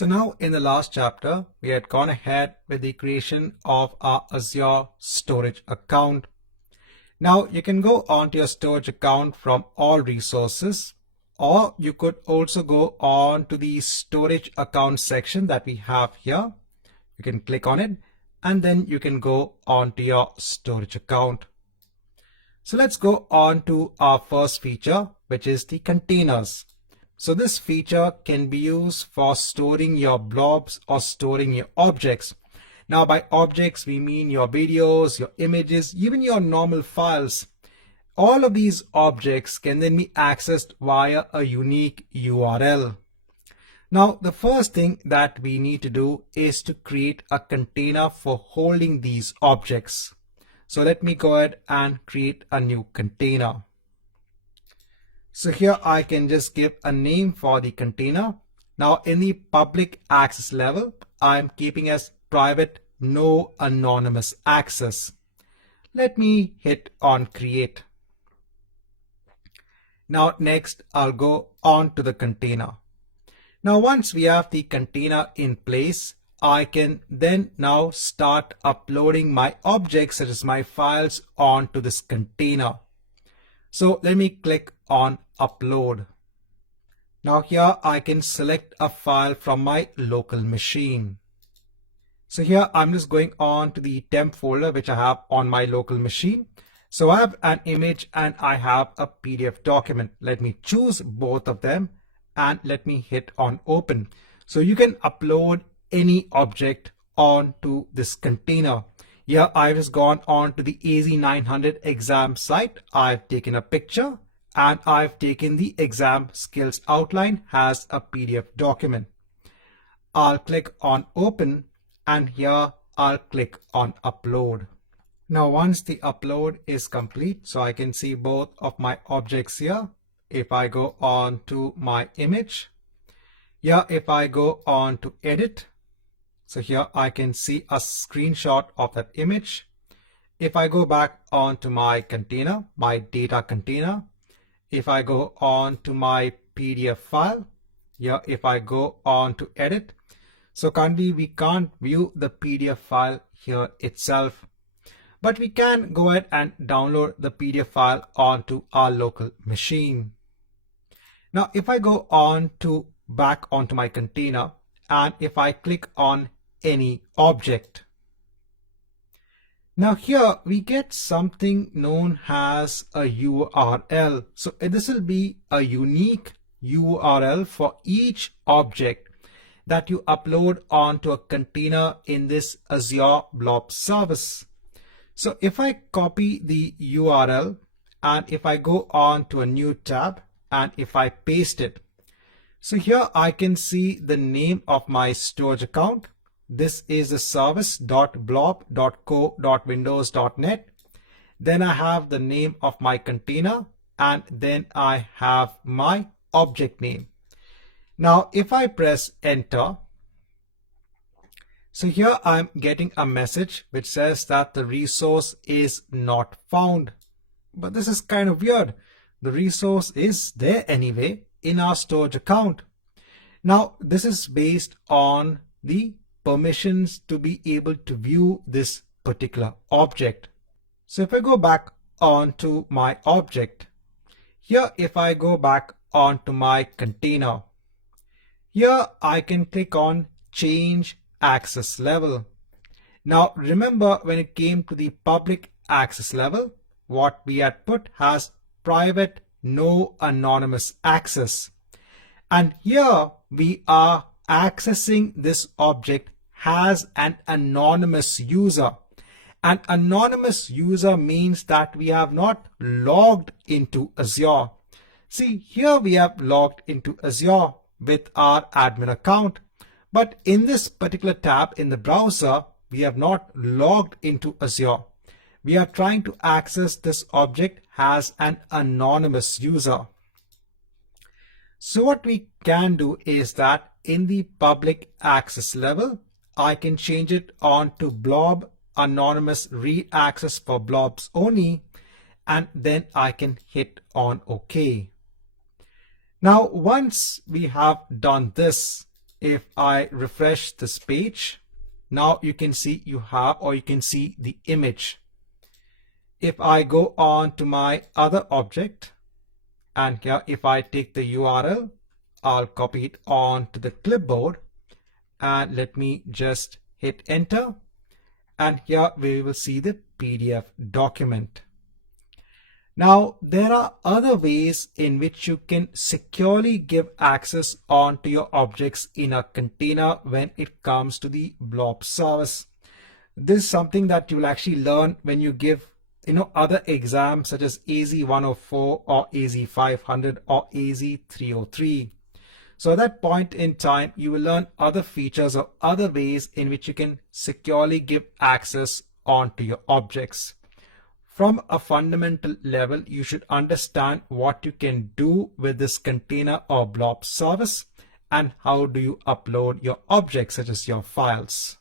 So now in the last chapter, we had gone ahead with the creation of our Azure storage account. Now you can go onto your storage account from all resources, or you could also go on to the storage account section that we have here. You can click on it and then you can go on to your storage account. So let's go on to our first feature, which is the containers. So this feature can be used for storing your blobs or storing your objects. Now by objects, we mean your videos, your images, even your normal files. All of these objects can then be accessed via a unique URL. Now the first thing that we need to do is to create a container for holding these objects. So let me go ahead and create a new container. So here I can just give a name for the container. Now in the public access level, I'm keeping as private, no anonymous access. Let me hit on create. Now next I'll go on to the container. Now once we have the container in place, I can then now start uploading my objects such as my files onto this container. So let me click on upload. Now here I can select a file from my local machine. So here I'm just going on to the temp folder which I have on my local machine. So I have an image and I have a PDF document. Let me choose both of them and let me hit on open. So you can upload any object onto this container. Here I've just gone on to the AZ900 exam site. I've taken a picture and I've taken the exam skills outline as a PDF document. I'll click on open and here I'll click on upload. Now once the upload is complete, so I can see both of my objects here. If I go on to my image, here if I go on to edit, so here I can see a screenshot of that image. If I go back onto my container, my data container, if I go on to my PDF file, here if I go on to edit, so currently we can't view the PDF file here itself, but we can go ahead and download the PDF file onto our local machine. Now if I go on to back onto my container and if I click on any object, now here we get something known as a URL. So this will be a unique URL for each object that you upload onto a container in this Azure BLOB service. So if I copy the URL and if I go on to a new tab and if I paste it, so here I can see the name of my storage account. This is the service.blob.co.windows.net. Then I have the name of my container and then I have my object name. Now if I press enter, so here I'm getting a message which says that the resource is not found. But this is kind of weird. The resource is there anyway in our storage account. Now this is based on the permissions to be able to view this particular object. So if I go back onto my object, here if I go back onto my container, here I can click on change access level. Now remember when it came to the public access level, what we had put has private, no anonymous access. And here we are accessing this object as an anonymous user. An anonymous user means that we have not logged into Azure. See, here we have logged into Azure with our admin account, but in this particular tab in the browser, we have not logged into Azure. We are trying to access this object as an anonymous user. So what we can do is that in the public access level, I can change it on to blob anonymous read access for blobs only, and then I can hit on OK. Now once we have done this, if I refresh this page, now you can see you can see the image. If I go on to my other object, and here if I take the URL, I'll copy it on to the clipboard, and let me just hit enter, and here we will see the PDF document. Now, there are other ways in which you can securely give access onto your objects in a container when it comes to the BLOB service. This is something that you will actually learn when you give other exams such as AZ-104 or AZ-500 or AZ-303. So at that point in time, you will learn other features or other ways in which you can securely give access onto your objects. From a fundamental level, you should understand what you can do with this container or BLOB service and how do you upload your objects such as your files.